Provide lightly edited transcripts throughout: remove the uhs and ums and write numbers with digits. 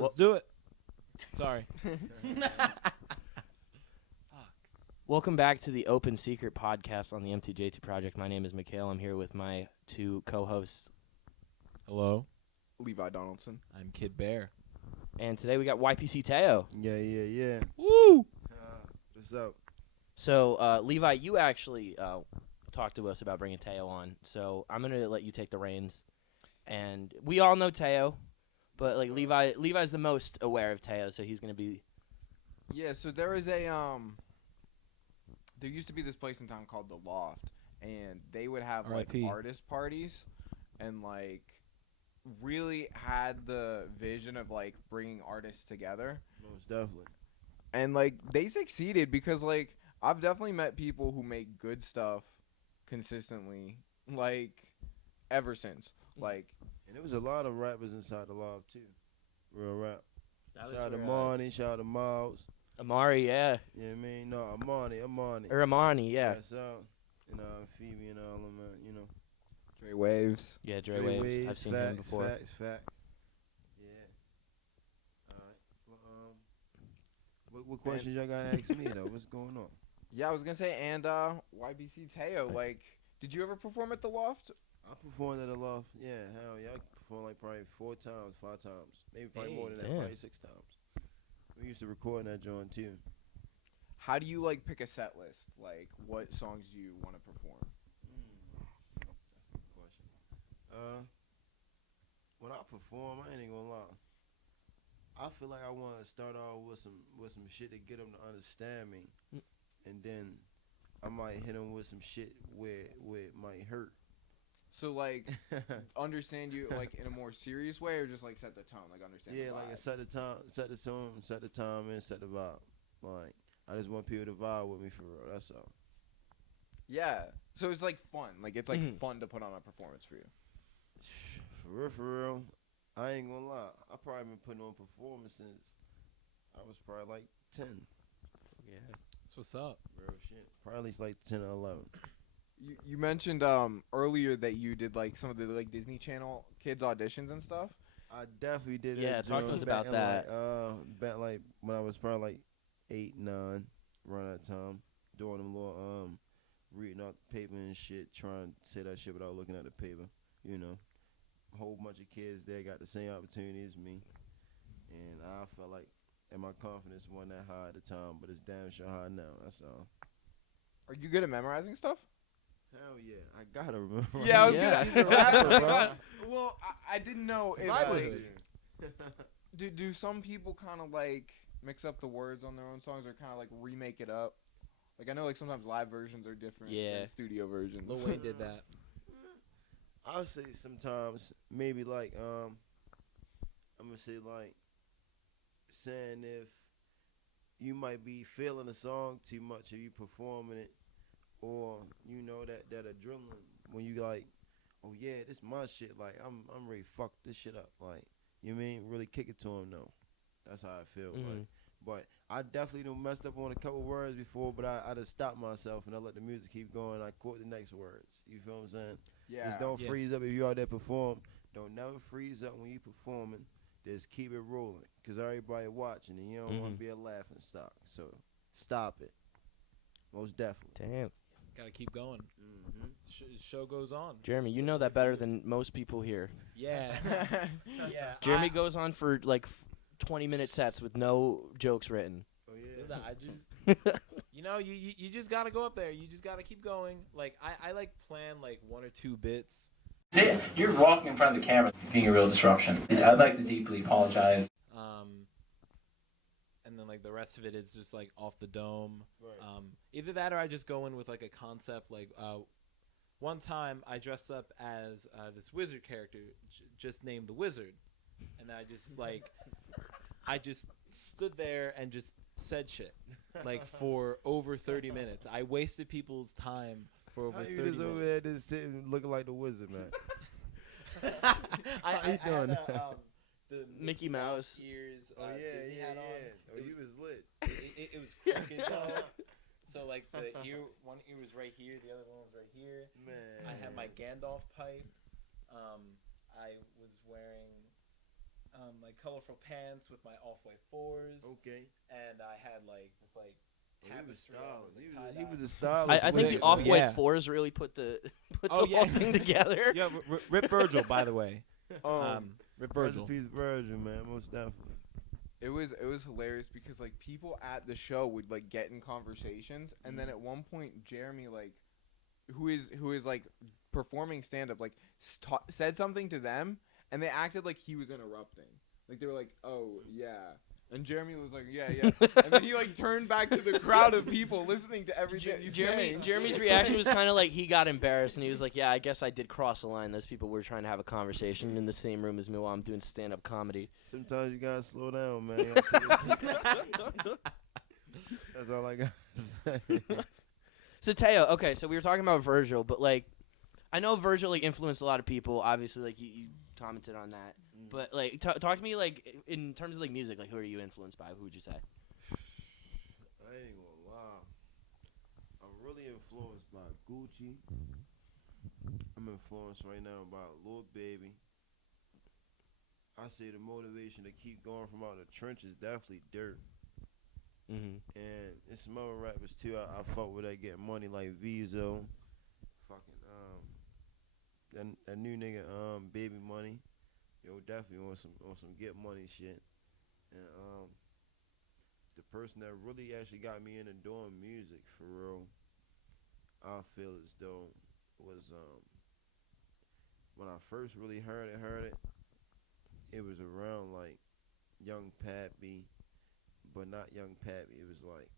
let's do it. Sorry. Welcome back to the Open Secret podcast on the M2J2 Project. My name is McHale. I'm here with my two co-hosts. Hello. Levi Donaldson. I'm Kid Bear. And today we got YPC Taeo. Yeah. Woo! What's up? So, Levi, you actually talked to us about bringing Taeo on. So I'm going to let you take the reins. And we all know Taeo, but like Levi's the most aware of Taeo, so he's going to be... Yeah, so there is a there used to be this place in town called The Loft, and they would have like R.I.P. artist parties, and like really had the vision of like bringing artists together. Most definitely. And like they succeeded because like I've definitely met people who make good stuff consistently, like ever since. Like, And there was a lot of rappers inside the Loft too. Real rap. That was Shout out to where, Marnie, shout out to Miles. Amari, yeah. You know what I mean? No, Amani. Or Amani, yeah. So, Phoebe and all them, Dre Waves. Yeah, Dre Waves. I've seen him before. Facts. Yeah. All right. Well, what questions y'all gotta ask me though? What's going on? Yeah, I was gonna say, and YPC Taeo, like, did you ever perform at The Loft? I performed at the Loft. Yeah, hell yeah. I performed like probably 4 times, 5 times. Maybe probably more than that, damn. probably 6 times. We used to record in that joint too. How do you like pick a set list? Like, what songs do you want to perform? That's a good question. When I perform, I ain't gonna lie. I feel like I want to start off with some shit to get them to understand me, and then I might hit them with some shit where it might hurt. So like, understand you like in a more serious way, or just like set the tone, like understand. Yeah, the like vibe? set the tone, set the tone, set the time, and set the vibe. Like I just want people to vibe with me for real. That's all. Yeah. So it's like fun. Like it's like fun to put on a performance for you. For real. I ain't gonna lie. I probably been putting on performance since I was probably like 10. Yeah. That's what's up. Real shit. Probably like 10 or 11. You mentioned earlier that you did like some of the like Disney Channel kids auditions and stuff. I definitely did that. Yeah, talk to us about that. Back like when I was probably like 8, 9, around that time, doing them little reading out the paper and shit, trying to say that shit without looking at the paper. You know, a whole bunch of kids there got the same opportunity as me, and I felt like, and my confidence wasn't that high at the time, but it's damn sure high now. That's all. Are you good at memorizing stuff? Hell yeah, I gotta remember. Yeah, I was Yeah. gonna. He's a rapper, bro. Well, I didn't know. If, livelihood. do some people kind of like mix up the words on their own songs, or kind of like remake it up? Like I know like sometimes live versions are different Yeah. than studio versions. Lil Wayne did that. I'll say sometimes maybe like I'm gonna say like saying if you might be feeling a song too much or you performing it, or you know that adrenaline when you like, oh yeah, this my shit, like I'm ready to fuck this shit up, like, you mean really kick it to him though. That's how I feel. Like, but I definitely done messed up on a couple words before, but I just stopped myself and I let the music keep going. I caught the next words. You feel what I'm saying? Yeah. Just don't Yeah. freeze up if you out there perform. Don't never freeze up when you performing. Just keep it rolling, cause everybody watching and you don't want to be a laughing stock. So stop it. Most definitely. Damn. Gotta keep going. Show goes on. Jeremy, you know that better than most people here. Yeah. Yeah. Jeremy goes on for like 20-minute sets with no jokes written. Oh yeah. I just, you just gotta go up there. You just gotta keep going. Like I like plan like 1 or 2 bits. You're walking in front of the camera being a real disruption. I'd like to deeply apologize. And then like the rest of it is just like off the dome. Right. Either that or I just go in with like a concept. Like one time I dressed up as this wizard character, just named the Wizard, and I just like I just stood there and just said shit like for over 30 minutes. I wasted people's time for over How 30 you just minutes. over there just sitting looking like the wizard, man? I you doing? had the Mickey Mouse ears. Oh yeah, Disney yeah, hat on. yeah. Oh, It you was lit. It was crooked though. So like the ear, one ear was right here, the other one was right here. Man. I had my Gandalf pipe. I was wearing like like colorful pants with my off-white fours, Okay. and I had like this like He was tapestry. on with, stylish. like, He was tie-dye. a stylist. I think with the it, off-white Yeah. fours really put the Oh, whole yeah. thing together. Yeah, Rip Virgil, by the way. Rip Virgil. Recipes Virgin, man, most definitely. It was hilarious because like people at the show would like get in conversations, and then at one point Jeremy, like who is like performing stand up, like said something to them, and they acted like he was interrupting. Like they were like, "Oh yeah," and Jeremy was like, "Yeah, yeah," and then he like turned back to the crowd of people listening to everything he's saying. Jeremy's reaction was kind of like he got embarrassed and he was like, "Yeah, I guess I did cross the line. Those people were trying to have a conversation in the same room as me while I'm doing stand-up comedy." Sometimes you gotta slow down, man. You gotta take it- That's all I got to say. So Taeo, okay, so we were talking about Virgil, but like, I know Virgil like influenced a lot of people. Obviously, like you commented on that, but like, talk to me like in terms of like music. Like, who are you influenced by? Who would you say? I ain't gonna lie. I'm really influenced by Gucci. I'm influenced right now by Lil Baby. I say the motivation to keep going from out the trenches definitely Dirt. Mm-hmm. And it's some other rappers too. I fuck with that getting money like Vizo. Fucking that new nigga Baby Money. Yo, definitely on some get money shit. And the person that really actually got me into doing music for real, I feel as though was when I first really heard it, it was around like Young Pappy, but not Young Pappy. It was like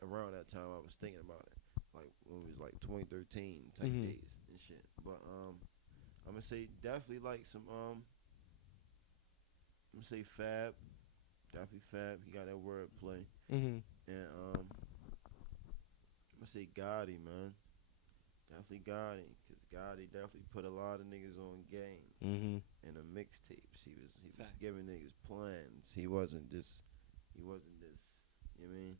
around that time I was thinking about it, like when it was like 2013 type days and shit. But I'm gonna say definitely like some I'm gonna say Fab, definitely Fab. He got that wordplay. Mm-hmm. And I'm gonna say Gotti, man. Definitely Gotti, cause Gotti definitely put a lot of niggas on game Mm-hmm. in the mixtapes. He was Facts. giving niggas plans. He wasn't this, you know what I mean?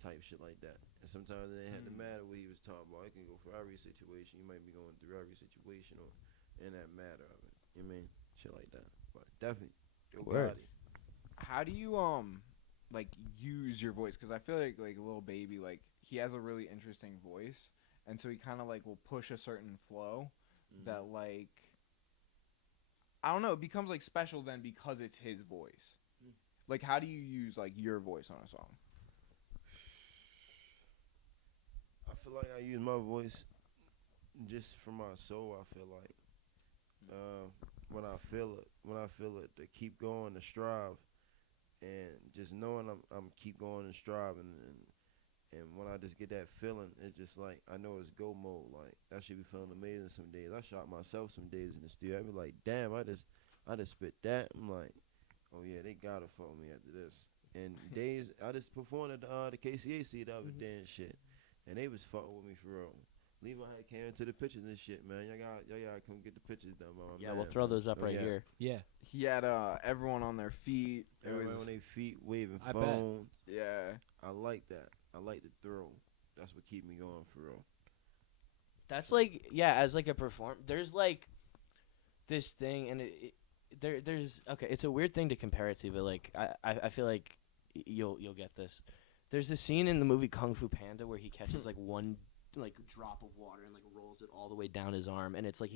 Type shit like that. And sometimes it didn't have to matter what he was talking about. It can go for every situation. You might be going through every situation or in that matter of it. You know what I mean? Shit like that. But definitely, Yo Word. Gotti. How do you like use your voice? Because I feel like Lil Baby, like he has a really interesting voice, and so he kind of like will push a certain flow that like I don't know, it becomes like special then because it's his voice. Like how do you use like your voice on a song? I feel like I use my voice just for my soul. I feel like when I feel it to keep going, to strive, and just knowing I'm keep going and striving, and when I just get that feeling, it's just like I know it's go mode. Like I should be feeling amazing some days. I shot myself some days in the studio. I be like, damn, I just spit that. I'm like, oh yeah, they gotta fuck with me after this. And days I just performed at the KCAC the other day and shit, and they was fucking with me for real. Levi had came into the pictures and shit, man. Y'all gotta come get the pictures done, by my Yeah, man, we'll throw man. those up Oh, right yeah. here. Yeah. He had everyone on their feet. It Everybody was on their feet, waving I bet. phones. yeah. I like that. I like the thrill. That's what keep me going for real. That's like, yeah, as like a there's like this thing, and there's okay, it's a weird thing to compare it to, but like I feel like you'll get this. There's this scene in the movie Kung Fu Panda where he catches like one like drop of water and like rolls it all the way down his arm, and it's like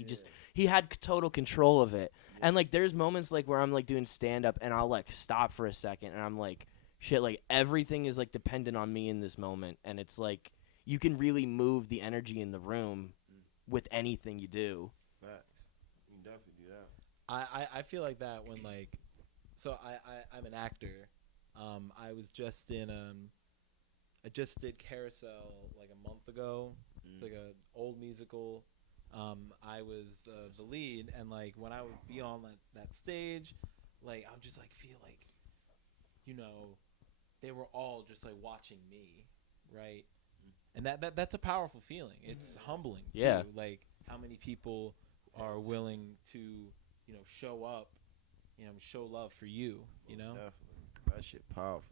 he had total control of it. Yeah. And like there's moments like where I'm like doing stand up and I'll like stop for a second and I'm like, shit, like everything is like dependent on me in this moment, and it's like you can really move the energy in the room with anything you do. Facts. You can definitely do that. I feel like that when like, so I'm an actor. I was just in I just did Carousel like a month ago. It's like a old musical. I was the lead, and like when I would be on that stage, like I would just like feel like, you know, they were all just like watching me, right? And that's a powerful feeling. It's humbling too. Yeah. Like how many people are willing to, you know, show up, you know, show love for you, you know? Definitely. That shit powerful.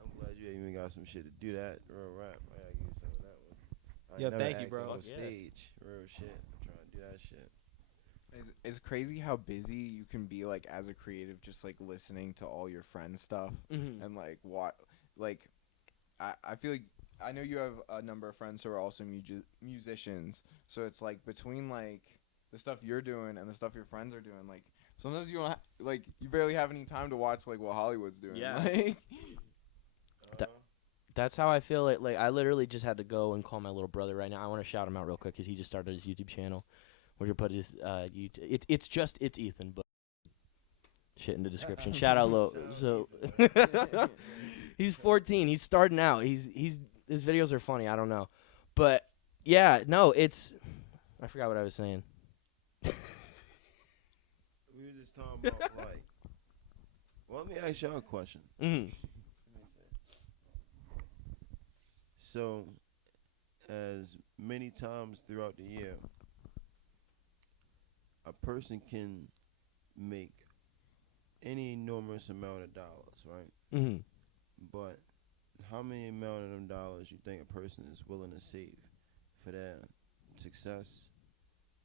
I'm glad you even got some shit to do that. Real rap. I gotta give you some of that one. I Yeah, ain't never thank you, acted bro. On Yeah. stage. Real shit. I'm trying to do that shit. It's crazy how busy you can be like as a creative, just like listening to all your friends' stuff Mm-hmm. and like what like I feel like I know you have a number of friends who are also musicians, so it's like between like the stuff you're doing and the stuff your friends are doing, like sometimes you don't like you barely have any time to watch like what Hollywood's doing. Yeah. Like, That- That's how I feel. Like I literally just had to go and call my little brother right now. I want to shout him out real quick because he just started his YouTube channel. We're gonna put his YouTube. It's Ethan, but shit in the description. Shout out low. So he's 14. He's starting out. He's his videos are funny. I don't know, but yeah, no, it's. I forgot what I was saying. We were just talking about like. Well, let me ask y'all a question. Mm. So, as many times throughout the year, a person can make any enormous amount of dollars, right? Mm-hmm. But how many amount of them dollars you think a person is willing to save for their success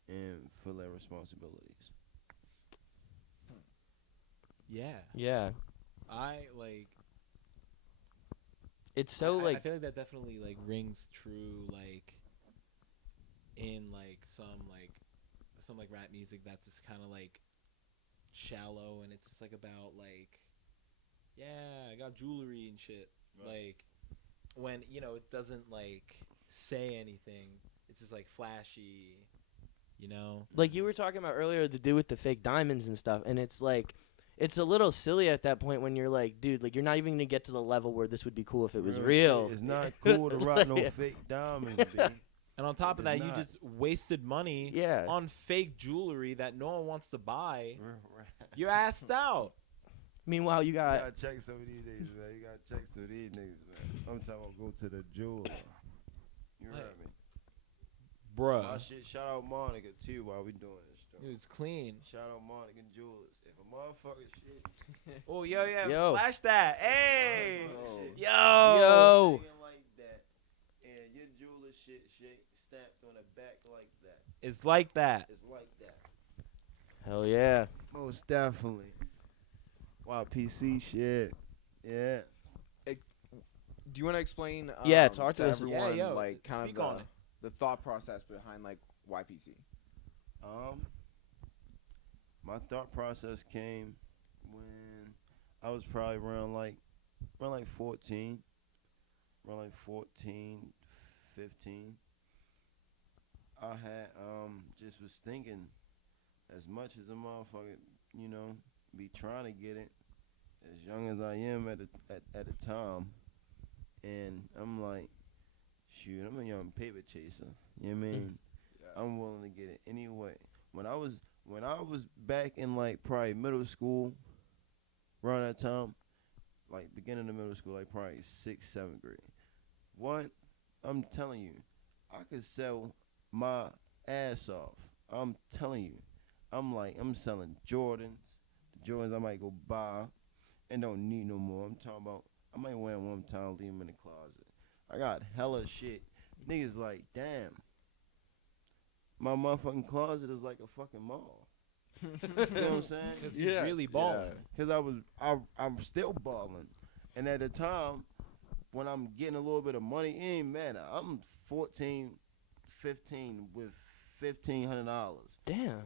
and for their responsibilities? Yeah. Yeah, I like. it's so I like. feel like that definitely like rings true like in like some like rap music that's just kind of like shallow and it's just like about like yeah I got jewelry and shit like when it doesn't like say anything, it's just like flashy, Like you were talking about earlier, the dude with the fake diamonds and stuff, and it's like, it's a little silly at that point when you're like, dude, like you're not even gonna get to the level where this would be cool if it was real. Shit. It's not cool to rock no Yeah. fake diamonds, baby. and on top of that It's you not. just wasted money Yeah. on fake jewelry that no one wants to buy. You're assed out. Meanwhile, you You got gotta check some of these niggas, man. You gotta check some of these niggas, man. I'm talking about go to the jeweler. You heard me? My Bruh, shit, shout out Monica too while we doing this. it was clean. Shout out Monica Jewelers. If a motherfucker shit, Oh, yeah, Yo. flash that. Hey, motherfucker shit yo. hanging like that, and your jeweler shit stamped on the back like that. it's like that. It's like that. Hell yeah. Most definitely. YPC shit. Yeah. do you want to explain? Yeah, talk to us. everyone, Yeah, yo, like kind speak of on it. the thought process behind like YPC. My thought process came when I was probably around like 14, around like 14, 15. I had just was thinking, as much as a motherfucker, be trying to get it, as young as I am at the time, and I'm like, shoot, I'm a young paper chaser. You know what I mean? I'm willing to get it anyway. When I was back in like probably middle school, around that time, like beginning of middle school, like probably 6th, 7th grade. What? I'm telling you, I could sell my ass off. I'm telling you. I'm selling Jordans. The Jordans I might go buy and don't need no more. I'm talking about I might wear them one time, leave them in the closet. I got hella shit. Niggas like, damn. My motherfucking closet is like a fucking mall. You know what I'm saying? Because he's really balling. Because I'm still balling. And at the time, when I'm getting a little bit of money, it ain't matter. I'm 14, 15 with $1,500, Damn.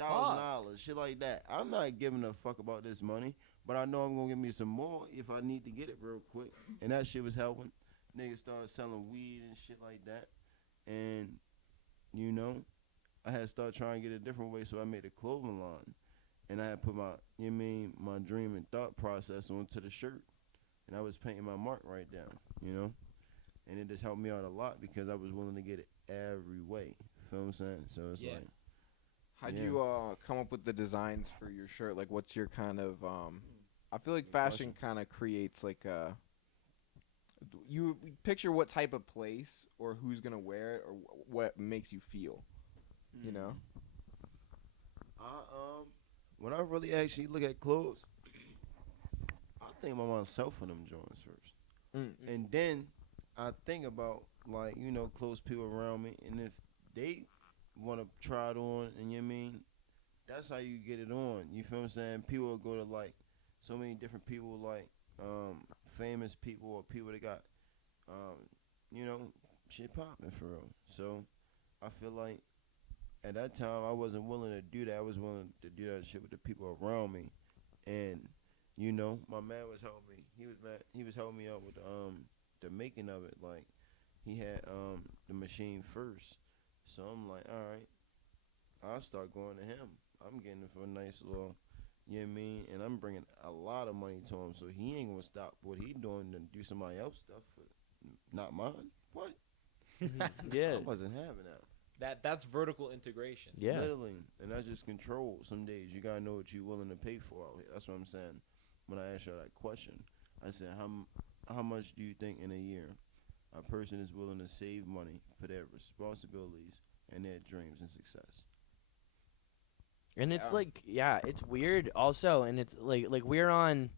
$1,000, shit like that. I'm not giving a fuck about this money, but I know I'm gonna give me some more if I need to get it real quick. And that shit was helping. Niggas started selling weed and shit like that. And, I had started trying to get a different way, so I made a clothing line. And I had put my my dream and thought process onto the shirt. And I was painting my mark right down, And it just helped me out a lot because I was willing to get it every way. Feel what I'm saying? So it's Yeah. like, How'd Yeah. you come up with the designs for your shirt? Like, what's your kind of I feel like Good fashion question. kind of creates like a. You picture what type of place or who's gonna wear it or what makes you feel. You know. When I really actually look at clothes, I think about myself in them joints first. And then I think about close people around me, and if they want to try it on, and that's how you get it on. You feel what I'm saying? People will go to like so many different people, like famous people or people that got um, you know, shit popping for real. So I feel like at that time I wasn't willing to do that. I was willing to do that shit with the people around me, and my man was helping me. He was helping me out with the making of it. Like he had the machine first, so I'm like, all right, I'll start going to him. I'm getting it for a nice little, you know what I mean? And I'm bringing a lot of money to him, so he ain't gonna stop what he doing and do somebody else stuff for not mine. What? Yeah. I wasn't having that. That's vertical integration. Yeah. Literally, and that's just control. Some days you gotta know what you're willing to pay for out here. That's what I'm saying. When I asked you that question, I said, how much do you think in a year a person is willing to save money for their responsibilities and their dreams and success? And it's Yeah. like, yeah, it's weird also, and it's like we're on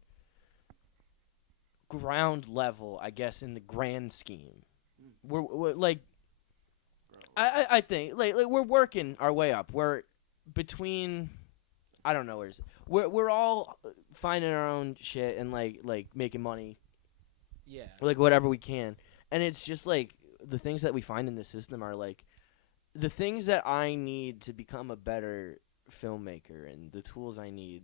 ground level, I guess, in the grand scheme. We're like, I think like we're working our way up. We're between, I don't know where it's. We're all finding our own shit and like making money, Yeah. like whatever we can. And it's just like the things that we find in the system are like the things that I need to become a better filmmaker, and the tools I need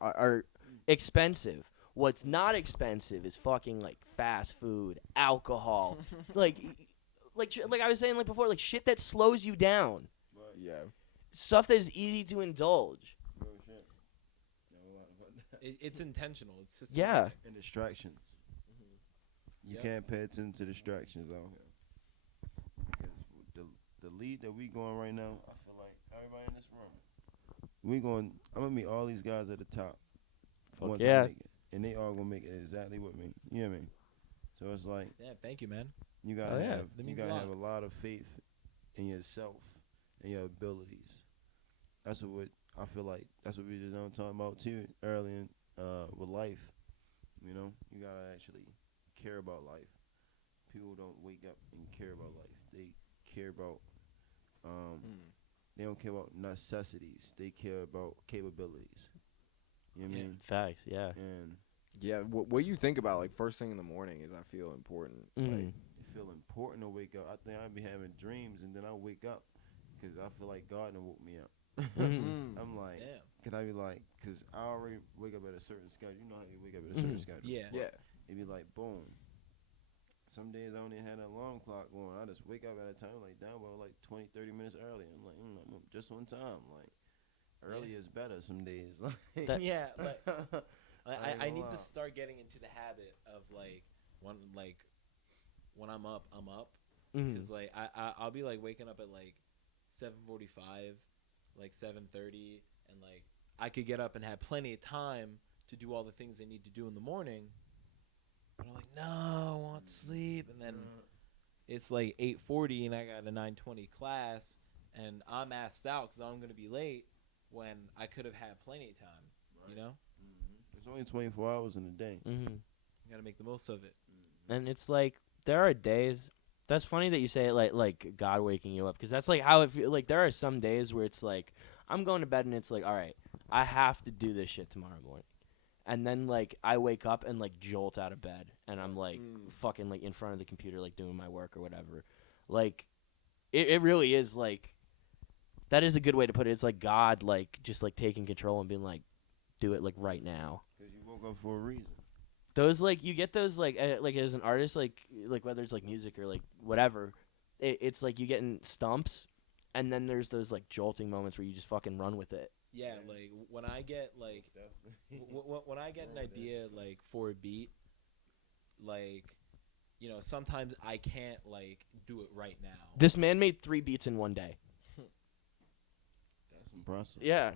are expensive. What's not expensive is fucking like fast food, alcohol, like like I was saying like before, like shit that slows you down, Yeah. stuff that is easy to indulge. Real shit. Know a lot about that. It's intentional. It's systematic. Yeah. And distractions. You Yep. can't pay attention to distractions out here. Because the lead that we going right now, I feel like everybody in this room, I'm gonna meet all these guys at the top. Fuck once yeah. I make it, and they all gonna make it exactly with me. You know what I mean? So it's like Yeah. Thank you, man. you gotta Oh, yeah. have That you means a gotta lot. have a lot of faith in yourself and your abilities. That's what I feel like. That's what we just talking about too earlier with life. You know, you gotta actually care about life. People don't wake up and care about life. They care about they don't care about necessities. They care about capabilities. You know what I Yeah. mean? Facts. Yeah. And Yeah. What you think about like first thing in the morning is I feel important. Mhm. Like it feel important to wake up. I think I'd be having dreams and then I wake up because I feel like God done woke me up. Mhm. I'm like, Damn. cause I be like, cause I already wake up at a certain schedule. You know how you wake up at a certain Mhm. schedule. Yeah. yeah. It be like boom. Some days I only had an alarm clock going. I just wake up at a time like down about like 20, 30 minutes early. I'm like, I'm up just on time. Like early is better some days. That- Yeah. Like I ain't I gonna need lie. to start getting into the habit of when I'm up, I'm up. Mhm. Because like I'll be like waking up at like 7:45, like 7:30, and like I could get up and have plenty of time to do all the things I need to do in the morning. But I'm like, no, I want sleep, and then it's like 8:40, and I got a 9:20 class, and I'm asked out because I'm gonna be late when I could have had plenty of time. You know, It's only 24 hours in a day. Mhm. you gotta make the most of it. And it's like there are days. That's funny that you say it like God waking you up, because that's like how it feel. Like there are some days where it's like I'm going to bed and it's like, all right, I have to do this shit tomorrow morning, and then like I wake up and like jolt out of bed and I'm like fucking like in front of the computer like doing my work or whatever. Like it really is like that is a good way to put it. It's like God like just like taking control and being like, do it like right now. Because you woke up for a reason. Those like you get those like as an artist like whether it's like music or like whatever, it's like you get in stumps, and then there's those like jolting moments where you just fucking run with it. Yeah, like when I get like when I get an idea like for a beat, like sometimes I can't like do it right now. This man made 3 beats in one day. That's impressive. Yeah,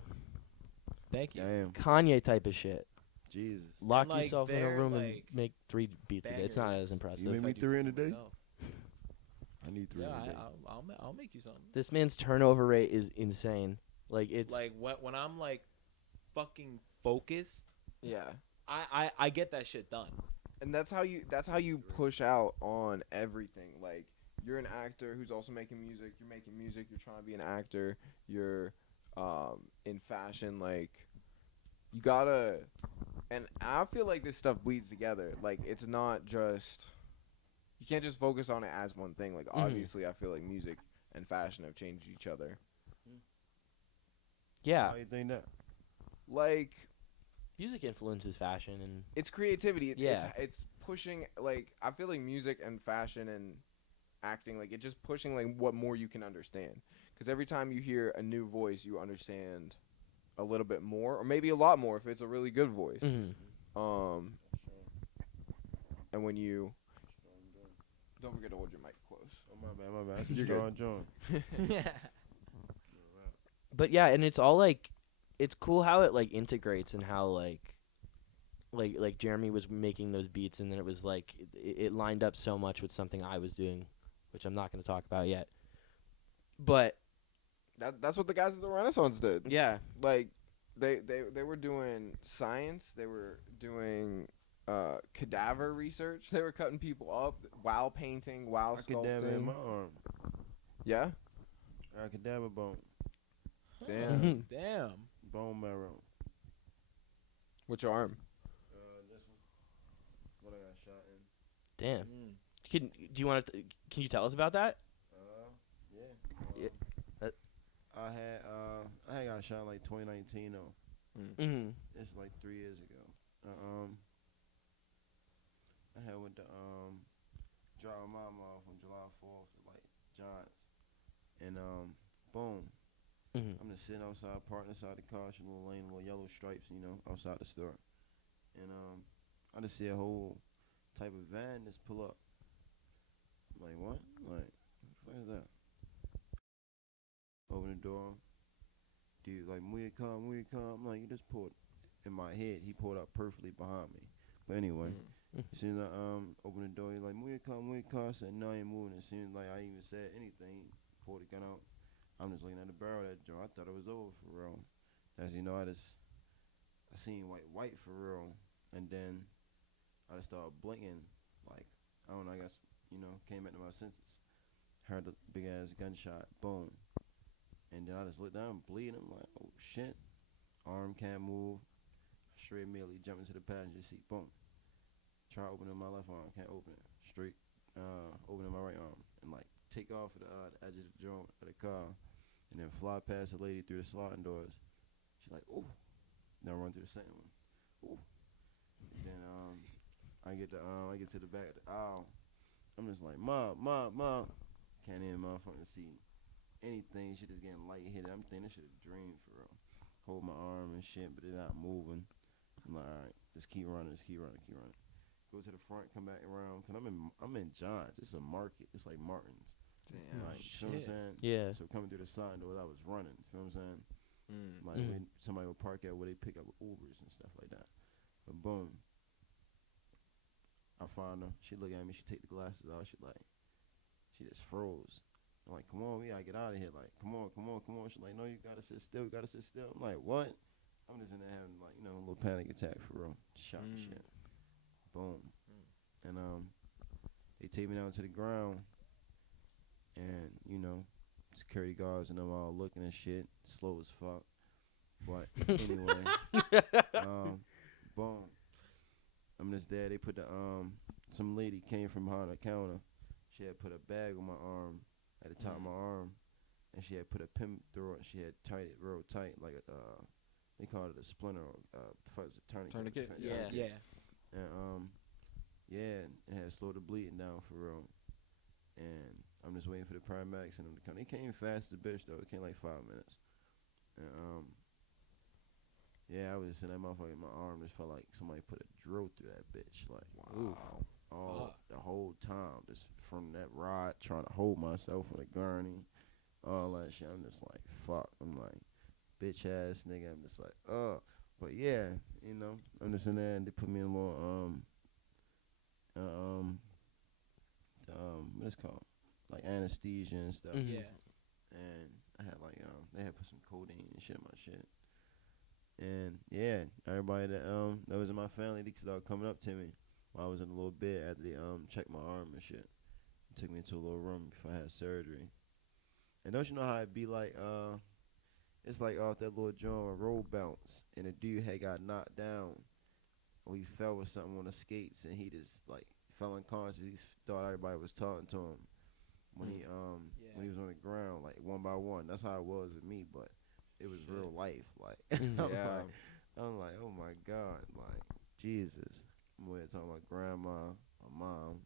Thank you. Damn. Kanye type of shit. Jesus. Lock like, yourself in a they're, room and like, make 3 beats a day. It's not bangers. as impressive. You made If I me do 3 in a something day? myself. I need 3 Yeah, in a day. I'll make you something. This man's turnover rate is insane. Like it's Like when I'm like fucking focused, Yeah. I get that shit done. And that's how you push out on everything. Like you're an actor who's also making music. You're making music. You're trying to be an actor. You're in fashion, like you gotta, and I feel like this stuff bleeds together. Like it's not just, you can't just focus on it as one thing. Like obviously, I feel like music and fashion have changed each other. Yeah, How you think that? Like music influences fashion, and it's creativity. Yeah. It's pushing. Like I feel like music and fashion and acting, like it's just pushing like what more you can understand. Because every time you hear a new voice, you understand a little bit more, or maybe a lot more if it's a really good voice. Um, and when you don't forget to hold your mic close. Oh, my bad. That's a You're strong good. joint. Yeah. but yeah, and it's all like, it's cool how it like integrates and how like Jeremy was making those beats, and then it was like it lined up so much with something I was doing, which I'm not going to talk about yet. But That's what the guys at the Renaissance did. yeah, Like they were doing science. They were doing cadaver research. They were cutting people up while painting, while I could dab in my sculpting. arm. Yeah. I could dab a bone. Damn. Damn. Bone marrow. Which arm? This one. What I got shot in. damn. Mm. Do you want to? Can you tell us about that? Yeah. Yeah, I had got shot in like 2019 though. Mm-hmm. It's like 3 years ago. I had went to drop my mom off on July 4th at like Giants, and boom. Mm-hmm. I'm just sitting outside, parked inside the car, she little lane, little yellow stripes, outside the store, and I just see a whole type of van just pull up. I'm like, what? Like, what is that? Open the door. Dude, like, move your car. I'm like, you just pulled. In my head, he pulled up perfectly behind me. But anyway, as soon as I opened the door, he like, move your car. I said, no, I ain't moving. As soon as like I even said anything, he pulled the gun out. I'm just looking at the barrel of that joint. I thought it was over for real. As you know, I seen white for real. And then I just started blinking, like, I don't know, I guess, came back to my senses. Heard the big ass gunshot, boom. And then I just looked down, bleeding. I'm like, oh shit. Arm can't move. Straight immediately jump into the passenger seat, boom. Try opening my left arm, can't open it. Straight, opening my right arm. And like, take off the edge of the joint of the car. And then fly past the lady through the sliding doors. She's like, ooh. Then run through the second one. Ooh. And then I get to the back of the aisle. I'm just like, Mom. Can't even motherfucking see anything. Shit is getting lightheaded. I'm thinking this shit a dream for real. Hold my arm and shit, but it's not moving. I'm like, alright, just keep running. Go to the front, come back around. Cause I'm in Johns. It's a market. It's like Martin's. Damn. Like, you know what I'm saying? Yeah. So coming through the sign doors, I was running. You know what I'm saying? Mm. Like when somebody would park out where they pick up Ubers and stuff like that. But boom, I find her. She look at me. She take the glasses off. She just froze. I'm like, come on, we gotta get out of here. Like, come on. She's like, no, you gotta sit still. I'm like, what? I'm just in there having like, a little panic attack for real. Shot and shit. Boom. And they take me down to the ground, and security guards and them all looking and shit, slow as fuck. But anyway, boom. I'm just there. They put the some lady came from behind the counter. She had put a bag on my arm, at the top of my arm, and she had put a pin through it. She had tied it real tight, like they called it a splinter, tourniquet. Yeah. And yeah, it had slowed the bleeding down for real. And I'm just waiting for the paramedics and them to come. They came fast as a bitch though. It came like 5 minutes. And yeah, I was just in that motherfucker. My arm just felt like somebody put a drill through that bitch. Like, wow. The whole time, just from that ride, trying to hold myself on the gurney, all that shit. I'm just like, fuck. I'm like, bitch ass nigga. I'm just like, but yeah, I'm just in there, and they put me in a little what is it called, like anesthesia and stuff. Mhm. Yeah. And I had like they had put some codeine and shit in my shit. And yeah, everybody that was in my family, they started coming up to me while I was in a little bed after they checked my arm and shit. They took me into a little room before I had surgery. And don't you know how it be like It's like off that little joint road bounce, and the dude had got knocked down, or he fell with something on the skates, and he just like fell unconscious. He thought everybody was talking to him when he when he was on the ground, like one by one. That's how it was with me, but it was Shit. real life. Like Yeah. I'm like, oh my God, like Jesus. I'm over here talking about grandma, my mom,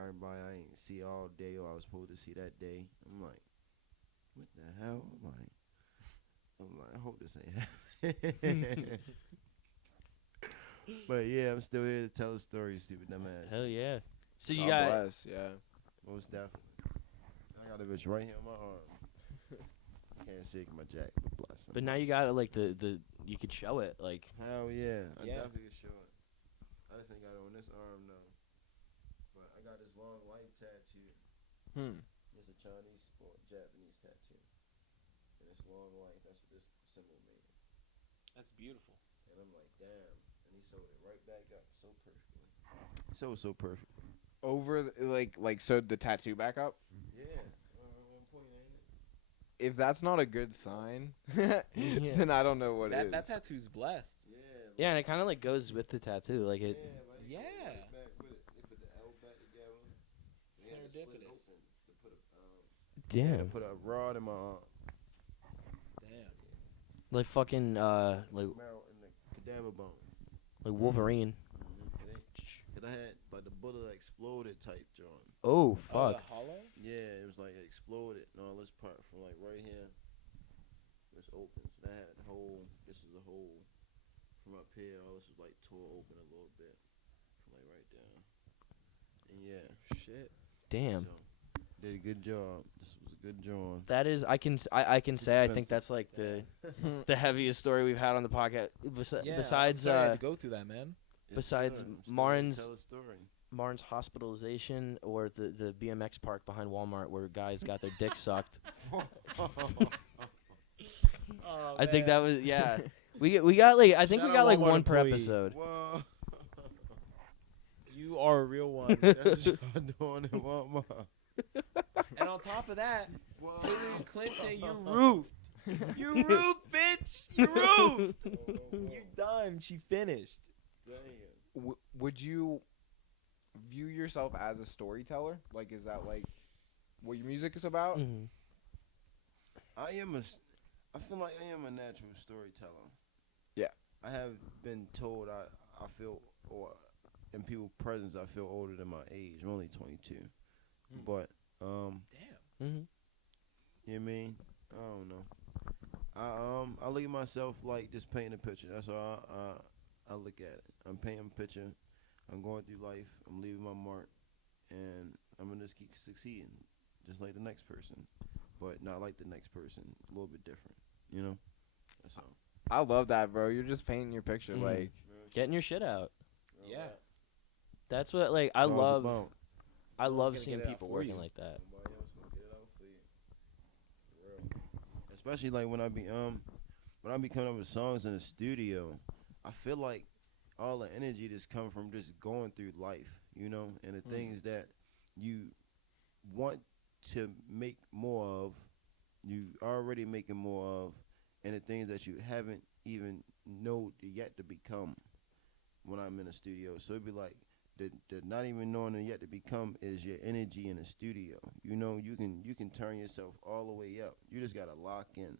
everybody I ain't see all day or I was supposed to see that day. I'm like, what the hell? I'm like, I hope this ain't happening. But yeah, I'm still here to tell a story, stupid dumbass. Hell yeah. So you God got bless, yeah. Most definitely. I got a bitch right here on my arm. Can't see it 'cause my jacket, but bless. but now you got like the you could show it like Hell yeah. I Yeah. definitely can show it. I just ain't got it on this arm though. But I got this long life tattoo. It's a Chinese or Japanese tattoo. And it's long life. That's what this symbol means. That's beautiful. And I'm like, damn. And he sewed it right back up so perfectly. So perfect. Over like sewed the tattoo back up. Yeah. One point, ain't it? If that's not a good sign, Yeah. then I don't know what That is. that tattoo's blessed. Yeah. yeah, and it kind of like goes with the tattoo like it. Like Yeah. right back with it. They put the L back together. They had to split it Serendipitous. open to put they had to Damn. put a rod in my arm. Damn. Like fucking like Marrow in the cadaver bone. Wolverine. Cause I had like the bullet exploded type joint. Oh Oh, fuck. the hollow? Yeah, it was like it exploded and all this part from like right here was open. So that had a hole. This is a hole from up here. All this was like tore open a little bit from like right down. And yeah, Shit. Damn. so did a good job. This was a good job. That is I can say I think expensive. that's like the heaviest story we've had on the podcast Yeah, besides I'm sorry I had to go through that, man. Besides I'm still Marin's- gonna tell a story. Martin's hospitalization or the BMX park behind Walmart where guys got their dicks sucked. Oh, I think that man. was yeah. We got like I think Shout we out got like Walmart one per employee. episode. Whoa. You are a real one. That's what y'all doing in Walmart. And on top of that, Whoa. Hillary Clinton, you roofed. You roofed, bitch. You roofed. You done. She finished. Would you view yourself as a storyteller? Like, is that like what your music is about? Mhm. I feel like I am a natural storyteller. Yeah. I have been told I feel, or in people's presence, I feel older than my age. I'm only 22. But, Damn. Mhm. you know what I mean? I don't know. I look at myself like just painting a picture. That's how I look at it. I'm painting a picture. I'm going through life. I'm leaving my mark. And I'm going to just keep succeeding. Just like the next person. But not like the next person. A little bit different. You know? That's all. I love that, bro. You're just painting your picture. Mhm. Like, Getting your shit out. Yeah. That's what like I That's all it's love. about. I No one's love gonna seeing get it out people for working you. like that. Nobody else gonna get it out for you. For real. Especially like when I be coming up with songs in the studio, I feel like all the energy just come from just going through life, you know, and the things that you want to make more of, you already making more of, and the things that you haven't even know yet to become when I'm in the studio. So it'd be like the not even knowing it yet to become is your energy in the studio. You know, you can turn yourself all the way up. You just gotta lock in.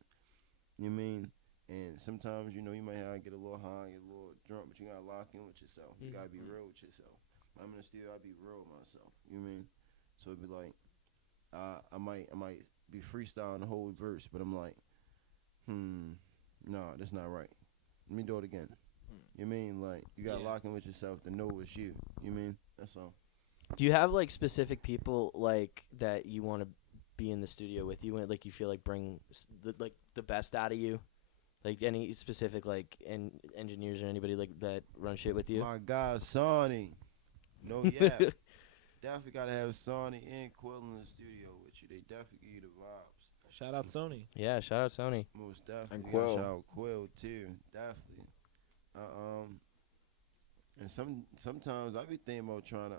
You know what I mean? And sometimes, you know, you might have to get a little high, get a little drunk, but you gotta lock in with yourself. You gotta be real with yourself. When I'm in the studio, I be real with myself. You know what I mean? So it'd be like, I might be freestyling the whole verse, but I'm like, no, that's not right. Let me do it again. You know what I mean? Like, you gotta Yeah. lock in with yourself to know it's you. You know what I mean? That's all. Do you have like specific people like that you want to be in the studio with you and like you feel like bring the best out of you? Like any specific like engineers or anybody like that run shit with you? My guy, Sonny. No, yeah. Definitely gotta have Sonny and Quill in the studio with you. They definitely give you the vibes. Shout out Sony. Yeah, shout out Sony. Most definitely. And You gotta Quill. shout out Quill too. Definitely. And sometimes I be thinking about trying to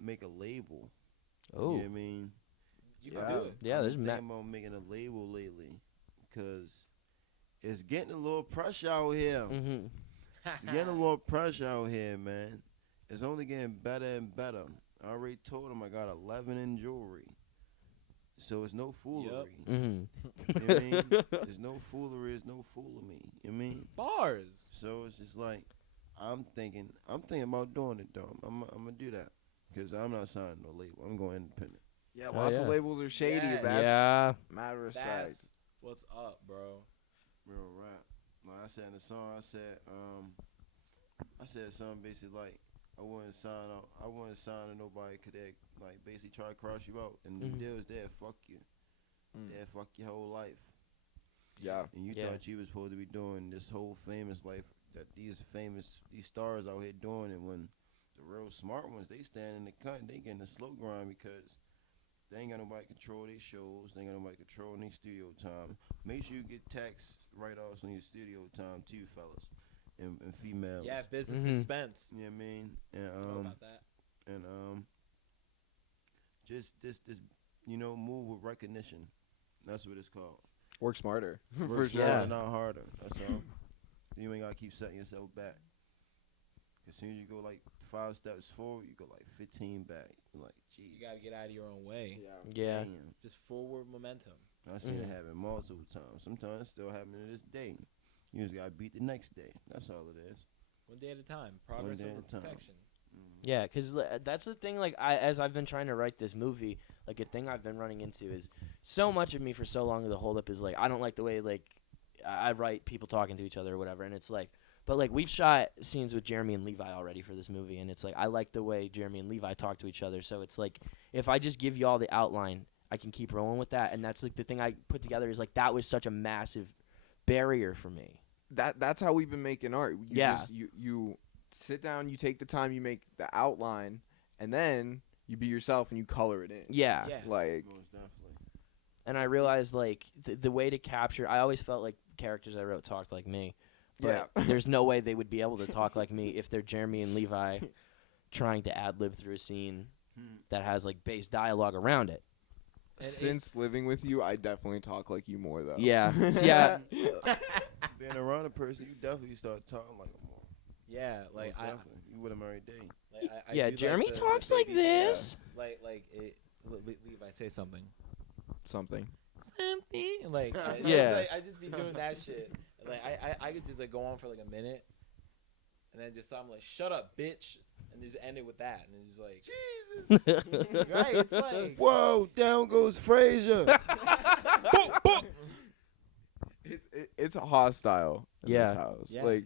make a label. You Oh, know what I mean? You can do it. Yeah, I've there's been ma- thinking about making a label lately, because it's getting a little pressure out here. Mm-hmm. It's getting a little pressure out here, man. It's only getting better and better. I already told him I got 11 in jewelry. So it's no foolery. Mm-hmm. You know what I mean? There's no foolery, there's no fooling me. You know what I mean? Bars. So it's just like, I'm thinking about doing it, though. I'm going to do that. Because I'm not signing no label. I'm going independent. Yeah, Oh, lots yeah. of labels are shady. Yeah. That's Yeah. mad respect. That's what's up, bro. Real rap. Like I said in the song, I said something basically like, I wouldn't sign to nobody could they like basically try to cross you out. And the deal is they'll fuck you. They'll fuck your whole life. Yeah. And you thought you was supposed to be doing this whole famous life that these stars out here doing, and when the real smart ones, they stand in the cut, they getting the slow grind because they ain't got nobody control their shows, they ain't got nobody controlling their studio time. Make sure you get tax write-offs on your studio time too, fellas and females. Yeah, business Mhm. expense. You know what I mean? I know about that. And just this move with recognition. That's what it's called. Work smarter. Work For sure. smarter, not harder. That's all. You ain't gotta keep setting yourself back. As soon as you go like 5 steps forward, you go like 15 back. You're like, geez. You gotta get out of your own way. Yeah. Damn. Just forward momentum. I seen it Mhm. happen multiple times. Sometimes it's still happening to this day. You just gotta beat the next day. That's all it is. One day at a time. Progress day at over a time. perfection. Yeah, because that's the thing. Like, as I've been trying to write this movie, like a thing I've been running into is so much of me for so long. The holdup is like I don't like the way like I write people talking to each other or whatever, and it's like, but like we've shot scenes with Jeremy and Levi already for this movie, and it's like I like the way Jeremy and Levi talk to each other. So it's like if I just give you all the outline, I can keep rolling with that, and that's like the thing I put together is like that was such a massive barrier for me. That's how we've been making art. Yeah. You sit down, you take the time, you make the outline, and then you be yourself and you color it in. Yeah. Yeah. Like Most definitely. And I realized like the way to capture. I always felt like characters I wrote talked like me. But Yeah. there's no way they would be able to talk like me if they're Jeremy and Levi trying to ad-lib through a scene that has like base dialogue around it. since living with you, I definitely talk like you more though. Yeah. Yeah. Being around a person, you definitely start talking like him more. Yeah, like Most definitely. You with him every day. I Yeah, do like Jeremy the talks like baby- this. Like Levi, say something. Something. Something. Like Yeah. I just be doing that shit. Like I could just like go on for like a minute, and then just I'm like, shut up, bitch, and just end it with that, and it's just like, Jesus. right? It's like, Whoa, down goes Frazier. It's hostile in Yeah. this house. Yeah. Like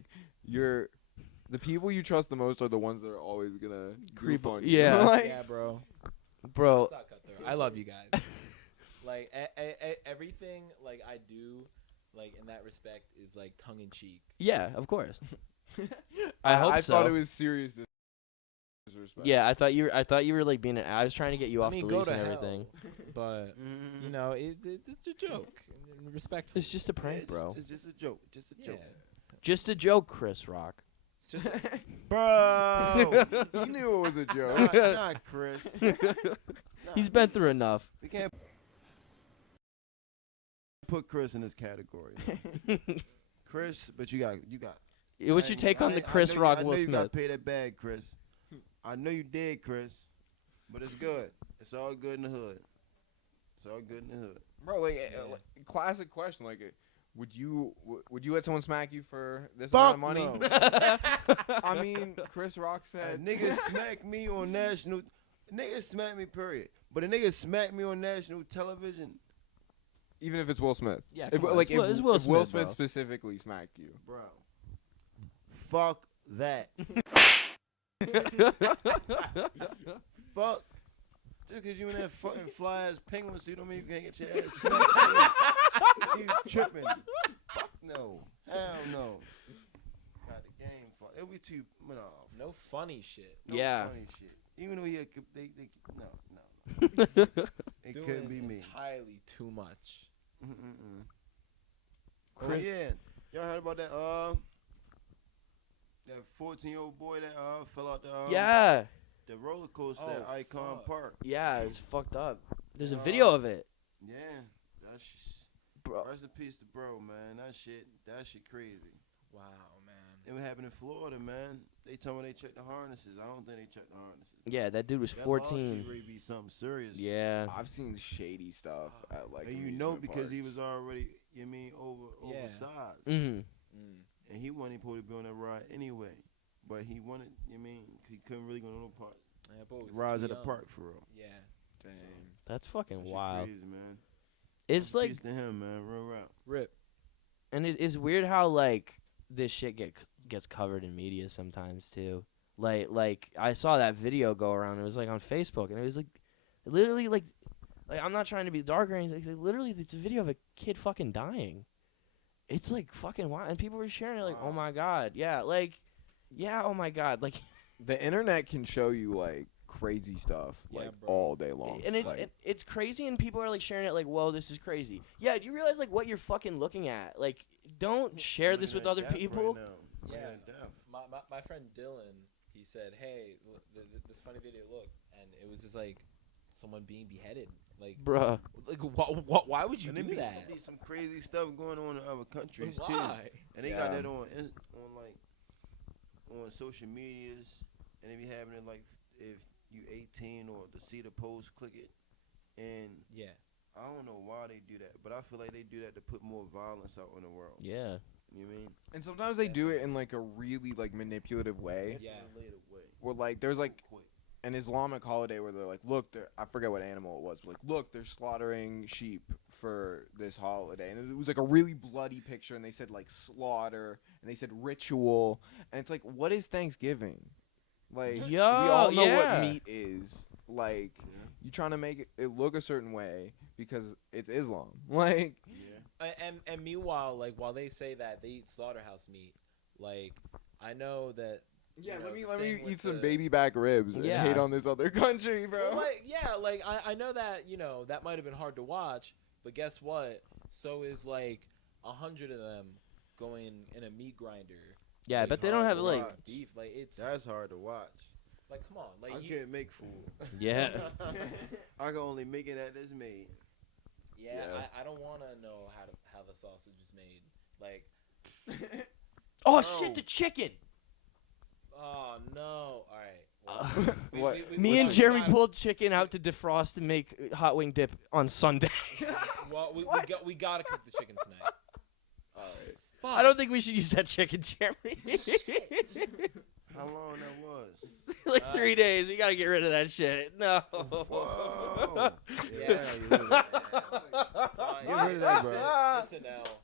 the people you trust the most are the ones that are always gonna Creep goof on- on you. yeah. Like, yeah, bro. Bro, What's up, Cutthroat? I love you guys. Like everything like I do, like in that respect, is like tongue in cheek. yeah, of course. I hope I so. thought it was serious disrespect. Yeah, I thought you were like being. I was trying to get you I off mean, the go leash to and hell, everything. but you know, it's a joke. Respectful. It's just a prank, bro. It's just a joke. Just a Yeah. joke. Just a joke, Chris Rock. It's just Bro. You knew it was a joke. not Chris. He's been through enough. We can't put Chris in this category. Chris, but you got. What's your take on the Chris Rock I know Will you got Smith? to pay that bag, Chris. I know you did, Chris. But it's good. It's all good in the hood. It's all good in the hood. Bro, like, Yeah. classic question. Like, would you let someone smack you for this Fuck amount of money? no. I mean, Chris Rock A said. nigga smack me on national. Nigga smack me, period. But a nigga smack me on national television, Even if it's Will Smith. Yeah, If, come on, like, it's if Will if Will Smith, Smith bro. specifically smacked you. bro. Fuck that. Fuck. Just because you in that fucking fly ass penguin suit don't mean you can't get your ass smacked. You tripping. Fuck no. Hell no. Got the game fucked. It'll be too. No. no funny shit. No Yeah. funny shit. Even though no. It Doing couldn't be me. entirely too much. Mm-mm-mm. Oh Chris- yeah. Y'all heard about that? That 14-year-old boy that fell out the Yeah, the roller coaster Oh, at Icon fuck. Park. yeah, it's fucked up. There's a Yeah. video of it. Yeah, that's bro. Rest in peace to bro, man. That shit crazy. Wow, man. It would happen in Florida, man. They told me they checked the harnesses. I don't think they checked the harnesses. Yeah, that dude was That 14. lawsuit really be something serious. Yeah. I've seen shady stuff at like. And you know amusement because he parks. was already, Yeah. oversized. Mm-hmm. And he wasn't supposed to be on that ride anyway. But he wanted, he couldn't really go to no park. Yeah, but it was Rides too at the young. park for real. Yeah. Damn. That's fucking That shit wild. crazy, man. It's like, Peace to him, man. Real rap. Rip. and it's weird how like this shit gets covered in media sometimes too. Like I saw that video go around. It was like on Facebook, and it was like literally like I'm not trying to be dark or anything. Like, literally, it's a video of a kid fucking dying. It's like fucking wild, and people were sharing it like, Wow. oh my god, yeah, like, yeah, oh my god, like, The internet can show you like crazy stuff Yeah, like bro. all day long. and it's like, it's crazy, and people are like sharing it like, whoa, this is crazy. Yeah, do you realize like what you're fucking looking at? Like, don't share this with other people. Yeah. Death. My friend Dylan, he said, "Hey, this funny video. Look," and it was just like someone being beheaded. Like, Bruh. why would you And there do be, that? be some crazy stuff going on in other countries too. Why? And they got Yeah. that on social medias, and they be having it like if you 18 or to see the post, click it. And Yeah. I don't know why they do that, but I feel like they do that to put more violence out in the world. Yeah. You know what I mean? and sometimes they do it in like a really like manipulative way. Yeah. Later way. Where like there's like Quick. an Islamic holiday where they're like, look, I forget what animal it was, but like, look, they're slaughtering sheep for this holiday, and it was like a really bloody picture, and they said like slaughter, and they said ritual, and it's like, what is Thanksgiving? Like, we Yo, all know yeah. what meat is. Like, you trying to make it look a certain way because it's Islam. Like, Yeah. And meanwhile, like while they say that they eat slaughterhouse meat, like I know that. yeah, You know, let me the let me thing with eat some the- baby back ribs and Yeah. hate on this other country, bro. Well, like, yeah, like I know that that might have been hard to watch, but guess what? So is like 100 of them going in a meat grinder. Yeah, Like, but they don't have hard to like, watch. beef. Like it's That's hard to watch. like come on, like I you, can't make food. yeah. I can only make it at this made. yeah, Yeah. I don't want to know how the sausage is made. Like, Oh No. shit, the chicken. oh no, all right. Uh, Well, What? Me and Jeremy gotta- pulled chicken out to defrost and make hot wing dip on Sunday. Well, we gotta cook the chicken tonight. I don't think we should use that chicken, Jeremy. How long that was? like 3 days. We gotta get rid of that shit. No. Whoa. Yeah. Get rid of that, It's bro. It's an L.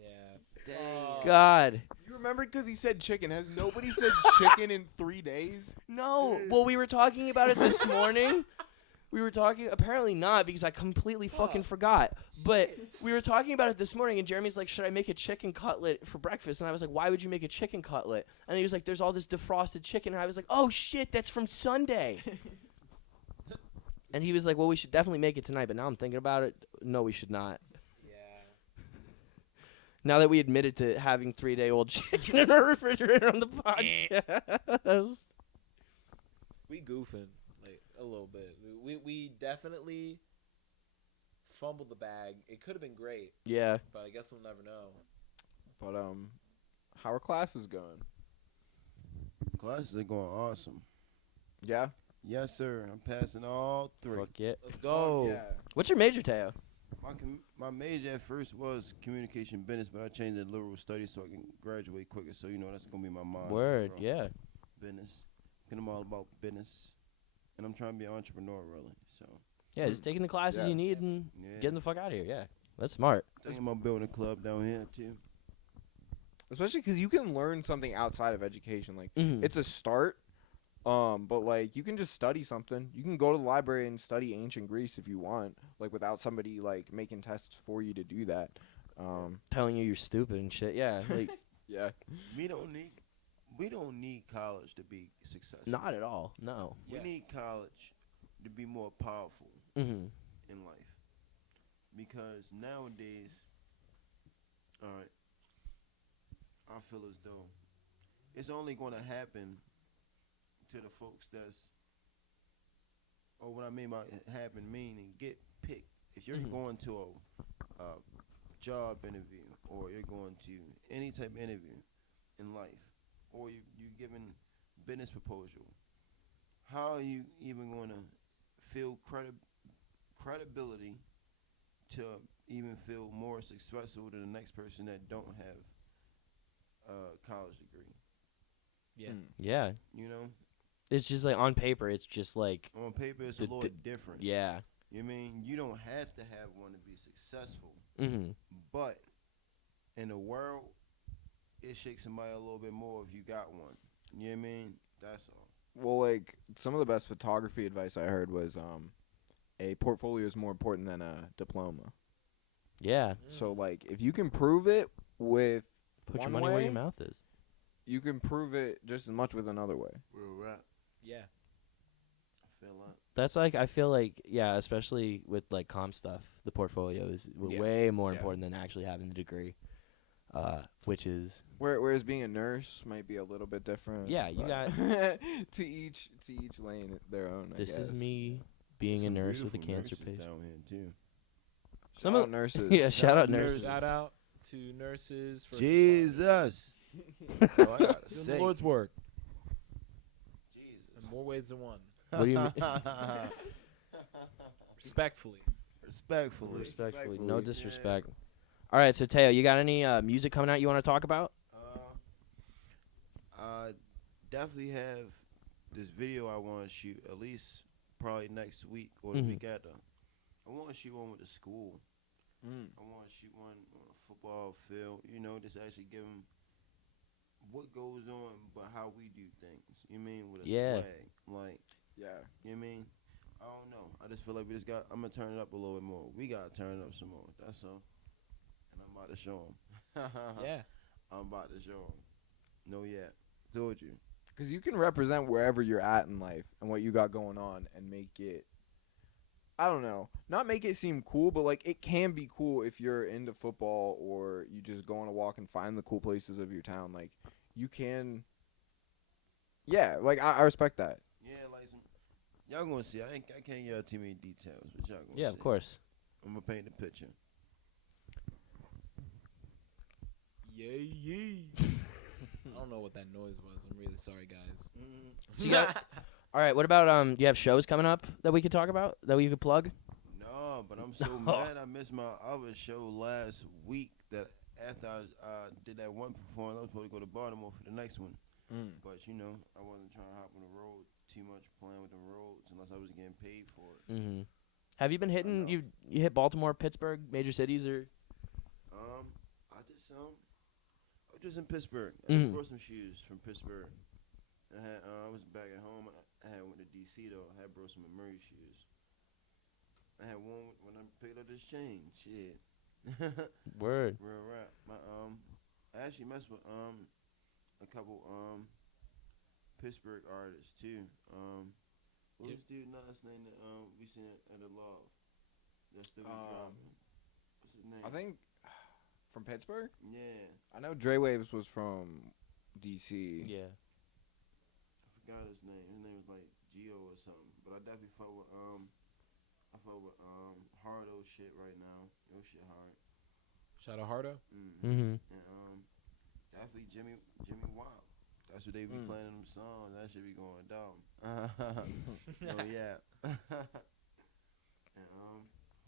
Yeah. Dang. God. You remember because he said chicken. Has nobody said chicken in 3 days? No. Well, we were talking about it this morning. We were talking. Apparently not, because I completely fucking Fuck. forgot. But we were talking about it this morning, and Jeremy's like, "Should I make a chicken cutlet for breakfast?" And I was like, "Why would you make a chicken cutlet?" And he was like, "There's all this defrosted chicken." And I was like, "Oh shit, that's from Sunday." And he was like, "Well, we should definitely make it tonight." But now I'm thinking about it. No, we should not. Yeah. Now that we admitted to having 3-day-old chicken in our refrigerator on the podcast. We goofing like a little bit. We definitely fumbled the bag. It could have been great, Yeah. but I guess we'll never know. But how are classes going? Classes are going awesome. Yeah. Yes, sir. I'm passing all 3. Fuck yeah. Let's go. Yeah. What's your major, Taeo? My major at first was communication business, but I changed it to liberal studies so I can graduate quicker. So that's gonna be my mind. Word, bro. yeah. Business. Cause I'm all about business, and I'm trying to be an entrepreneur really. So Yeah, just taking the classes Yeah. you need and yeah, getting the fuck out of here. Yeah, that's smart. thinking about building a club down here too. Especially because you can learn something outside of education. Like, Mhm. it's a start, but like you can just study something. You can go to the library and study ancient Greece if you want, like without somebody like making tests for you to do that. Telling you you're stupid and shit. Yeah, like Yeah. We don't need college to be successful. not at all. No. We Yeah. need college to be more powerful Mhm. in life, because nowadays, all right, I feel as though it's only going to happen to the folks or what I mean by happen, meaning get picked. If you're Mhm. going to a job interview, or you're going to any type of interview in life, or you giving business proposal, how are you even going to feel credibility to even feel more successful than the next person that don't have a college degree? Yeah. Yeah. You know, It's just like on paper, it's just like on paper it's a The- little the- different. yeah. You mean you don't have to have one to be successful, Mhm. but in the world, it shakes somebody a little bit more if you got one. You know what I mean? That's all. Well, like some of the best photography advice I heard was a portfolio is more important than a diploma. Yeah. So like if you can prove it with Put your one money where way, your mouth is. you can prove it just as much with another way. Real rap. Yeah. I feel like. That's like I feel like especially with like comp stuff, the portfolio is Yeah. way more Yeah. important than actually having the degree, which is Whereas being a nurse might be a little bit different. Yeah, you but got- to each lane their own. this I guess. is me being Some a nurse with a beautiful cancer nurses patient. down here too. Some Shout of out nurses. Yeah, shout out nurses. nurses. Shout out to nurses for Jesus. That's all I gotta doing say. the Lord's work in Jesus. more ways than one. What do you mean? Respectfully. Respectfully. Respectfully, no Respectfully. disrespect. All right, so Taeo, you got any music coming out you want to talk about? I definitely have this video I want to shoot at least probably next week or the Mhm. week after. I want to shoot one with the school. Mm. I want to shoot one on a football field. You know, just actually give them what goes on, but how we do things. You mean with a Yeah. swag, like Yeah. you know what I mean? I don't know. I just feel like we just got. I'm gonna turn it up a little bit more. We gotta turn it up some more. That's all. And I'm about to show them. Yeah. I'm about to show them. No, yeah. Told you. Because you can represent wherever you're at in life and what you got going on and make it, I don't know, not make it seem cool, but like it can be cool if you're into football or you just go on a walk and find the cool places of your town. Like you can, yeah, like I respect that. Yeah, like some. Y'all gonna see. I can't give y'all too many details, but y'all gonna see. Yeah, of course. I'm gonna paint the picture. Yay, yay. I don't know what that noise was. I'm really sorry, guys. So you got- All right, what about do you have shows coming up that we could talk about that we could plug? No, but I'm so mad. I missed my other show last week. That after I did that one performance, I was supposed to go to Baltimore for the next one. But you know, I wasn't trying to hop on the road too much, playing with the roads unless I was getting paid for it. Mm-hmm. Have you been hitting? know. You hit Baltimore, Pittsburgh, major cities, or? I did some. I was just in Pittsburgh. I just Mhm. brought some shoes from Pittsburgh. I was back at home. I had went to DC though. I had brought some Murray shoes. I had one when I picked up this chain. Shit. Word. Real rap. I actually messed with a couple Pittsburgh artists too. What was dude last name that we seen at the Love? That's still dropping. What's his name? I think from Pittsburgh. Yeah. I know Dre Waves was from DC. Yeah. I forgot his name. His name was like Gio or something. But I definitely fuck with Hardo shit right now. Yo shit hard. Shout out Hardo. Mm-hmm. And definitely Jimmy Wild. That's what they be playing them songs. That should be going down. Oh yeah. And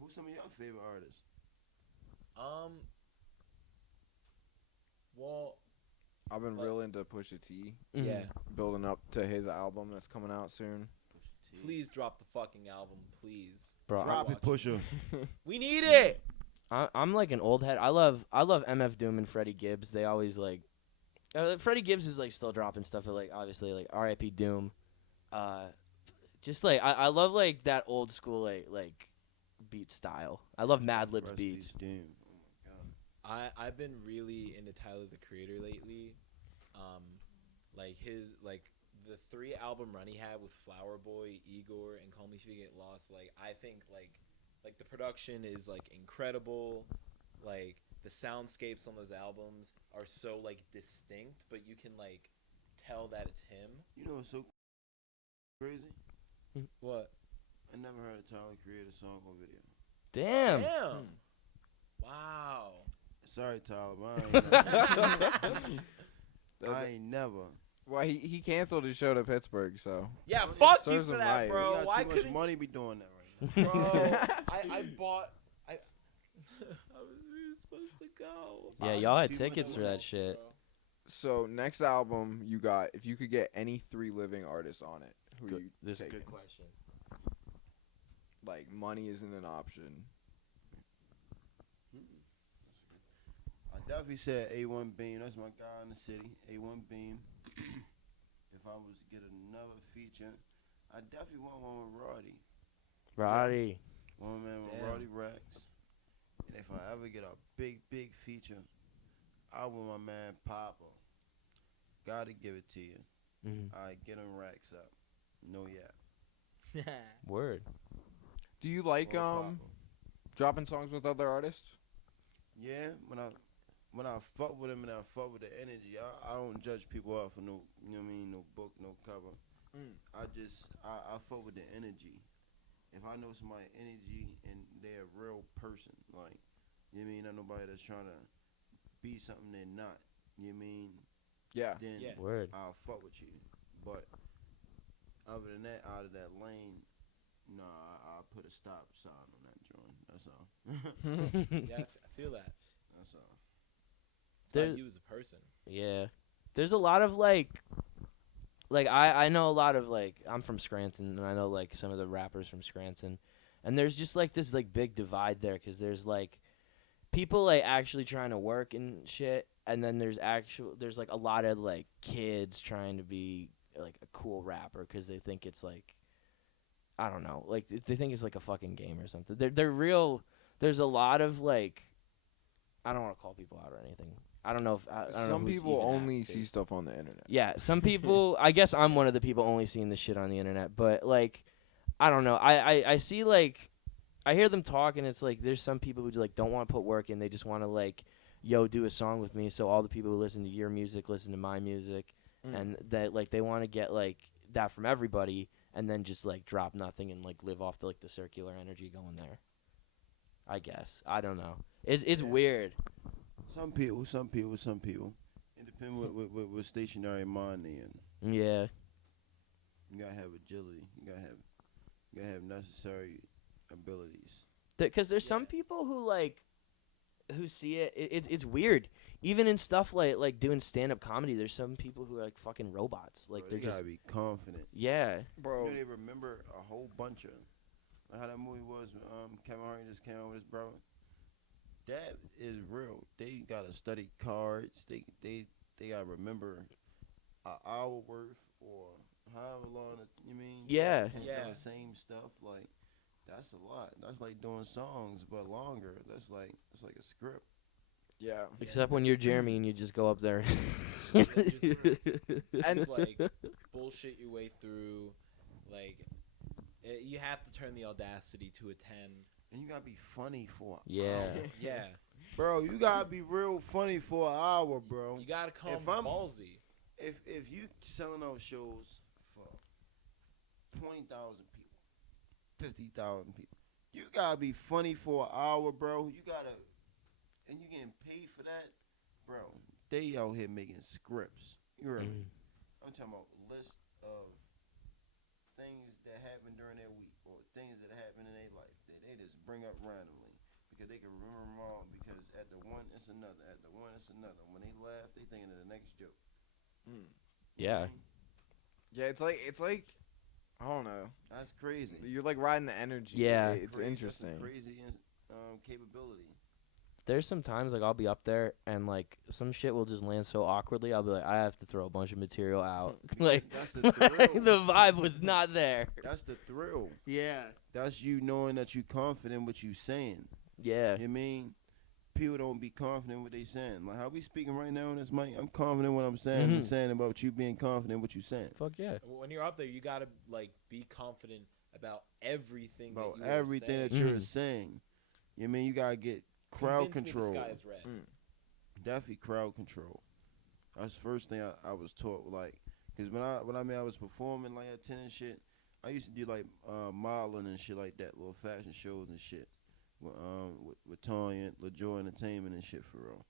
who's some of your favorite artists? Well, I've been Like- real into Pusha T, yeah. building up to his album that's coming out soon. Pusha T. Please drop the fucking album, please. Bro, Drop it, Pusha. We need it. I'm like an old head. I love MF Doom and Freddie Gibbs. They always like. Freddie Gibbs is like still dropping stuff, but like obviously like R.I.P. Doom. Just like I love like that old school like beat style. I love Mad Libs Rest in beats. peace, Doom. Oh my god. I've been really into Tyler the Creator lately. Like the 3 album run he had with Flower Boy, Igor, and Call Me If You Get Lost. Like I think like the production is like incredible. Like the soundscapes on those albums are so like distinct, but you can like tell that it's him. You know what's so crazy? What? I never heard a Tyler create a song or video. Damn. Damn. Wow. Sorry, Tyler. I ain't never. Well, he canceled his show to Pittsburgh, so. Yeah, fuck you serves for him that, right. You bro. got Why too much couldn't money be doing that right now. bro? I bought. I we were supposed to go. Yeah, y'all had See what tickets you for that want, shit. bro. So next album you got, if you could get any 3 living artists on it, who Good. you This is a taking? good question. Like money isn't an option. I definitely said A1 Beam. That's my guy in the city. A1 Beam. If I was to get another feature, I definitely want one with Roddy. Roddy. One man with Damn. Roddy Rex. And if I ever get a big feature, I want my man Papa. Gotta give it to you. Mhm. I get them racks up. No, yeah. Word. Do you like dropping songs with other artists? Yeah, when I fuck with him and I fuck with the energy, I don't judge people off for no, you know what I mean, no book, no cover. I fuck with the energy. If I know somebody energy and they're a real person, like, you know what I mean, not nobody that's trying to be something they're not, you know what I mean, Yeah. then Yeah. Word. I'll fuck with you. But other than that, out of that lane, nah, I'll put a stop sign on that joint. That's all. Yeah, I feel that. That's all. It's There- about you as a person. Yeah. There's a lot of like I know a lot of like I'm from Scranton and I know like some of the rappers from Scranton, and there's just like this like big divide there because there's like people like actually trying to work and shit, and then there's like a lot of like kids trying to be like a cool rapper because they think it's like I don't know, like they think it's like a fucking game or something. They're real. There's a lot of like I don't want to call people out or anything. I don't know if I don't know Some who's people even only active. see stuff on the internet. Yeah, some people. I guess I'm one of the people only seeing this shit on the internet. But like, I don't know. I see like, I hear them talk, and it's like there's some people who like don't want to put work in. They just want to like, yo, do a song with me. So all the people who listen to your music listen to my music, and that like they want to get like that from everybody, and then just like drop nothing and like live off the like the circular energy going there. I guess I don't know. It's Yeah. weird. Some people. It depends what stationary mind they in. Yeah. You gotta have agility. You gotta have necessary abilities. Because there's some people who like who see it's weird. Even in stuff like doing stand up comedy, there's some people who are like fucking robots. Like Bro, they're they just gotta be confident. yeah. Bro. You know, they remember a whole bunch of like how that movie was. Kevin Hart just came out with his brother. That is real. They gotta study cards. They gotta remember an hour worth or however long. You mean? Yeah. Can't Yeah. tell the same stuff. Like that's a lot. That's like doing songs but longer. That's like it's like a script. Yeah. Except when you're Jeremy and you just go up there. And like bullshit your way through, like you have to turn the audacity to a 10. And you gotta be funny for an Yeah. hour. Yeah, Bro, you gotta be real funny for an hour, bro. you gotta come If I'm- ballsy. If you selling out shows for 20,000 people, 50,000 people, you gotta be funny for an hour, bro. You gotta, and you getting paid for that, bro. They out here making scripts. You heard me? I'm talking about list of things that happen during their week or things that happen in their life that they just bring up randomly because they can remember them all. Because at the one it's another, at the one it's another. When they laugh, they thinking of the next joke. Yeah. Yeah, it's like I don't know. That's crazy. You're like riding the energy. Yeah. It's Crazy- interesting. That's a crazy capability. There's some times like I'll be up there and like some shit will just land so awkwardly. I'll be like, I have to throw a bunch of material out. like That's the thrill. the vibe was not there. That's the thrill. Yeah. That's you knowing that you confident what you saying. Yeah. You know what I mean? People don't be confident what they saying. Like how we speaking right now on this mic, I'm confident what I'm saying. I'm Mhm. saying about you being confident what you saying. Fuck yeah. When you're up there, you gotta like be confident about everything. About that you everything are that you're Mhm. saying. You know what I mean? You gotta get crowd Convince me control. The sky is red. Definitely crowd control. That's the first thing I was taught. Like, cause when I was performing like at 10 and shit, I used to do like modeling and shit like that, little fashion shows and shit. with Tanya, LaJoy Entertainment and shit for real.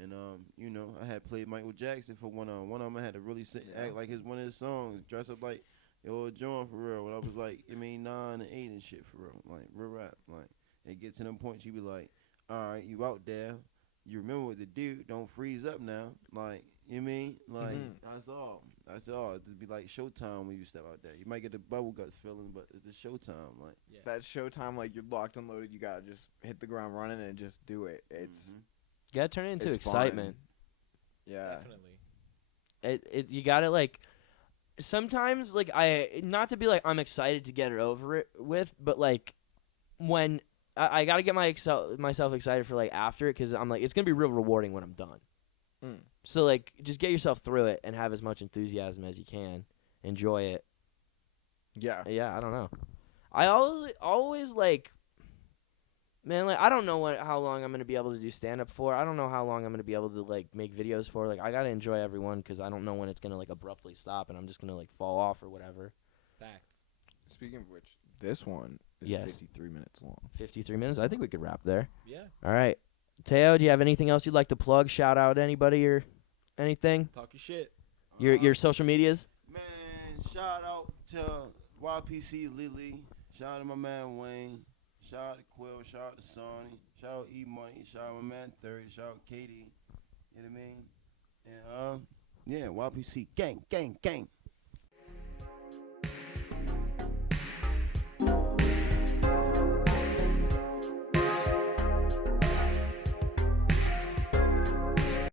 And you know, I had played Michael Jackson for one of them. I had to really act like his one of his songs, dress up like yo John for real. When I was like, 9 and 8 and shit for real, like real rap. Like it gets to them points you be like, all right, you out there, you remember what to do. Don't freeze up now. Like you mean like that's all. That's all. It'd be like Showtime when you step out there. You might get the bubble guts feeling, but it's the Showtime. Like Yeah. That Showtime, like you're locked and loaded. You gotta just hit the ground running and just do it. It's You gotta turn it into it's excitement. fun. Yeah. Definitely. You gotta like. Sometimes like not to be like I'm excited to get it over it with, but like when I gotta get myself excited for like after it because I'm like it's gonna be real rewarding when I'm done. So like just get yourself through it and have as much enthusiasm as you can. Enjoy it. Yeah. Yeah, I don't know. I always like, man, like I don't know how long I'm gonna be able to do stand up for. I don't know how long I'm gonna be able to like make videos for. Like I gotta enjoy every one because I don't know when it's gonna like abruptly stop and I'm just gonna like fall off or whatever. Facts. Speaking of which, this one is Yes. 53 minutes long. 53 minutes. I think we could wrap there. Yeah. All right, Taeo, do you have anything else you'd like to plug? Shout out anybody or anything? Talk your shit. Your social medias. man, shout out to YPC Lily. Shout out to my man Wayne. Shout out to Quill. Shout out to Sonny. Shout out E Money. Shout out my man 30. Shout out Katie. You know what I mean? And yeah, YPC gang.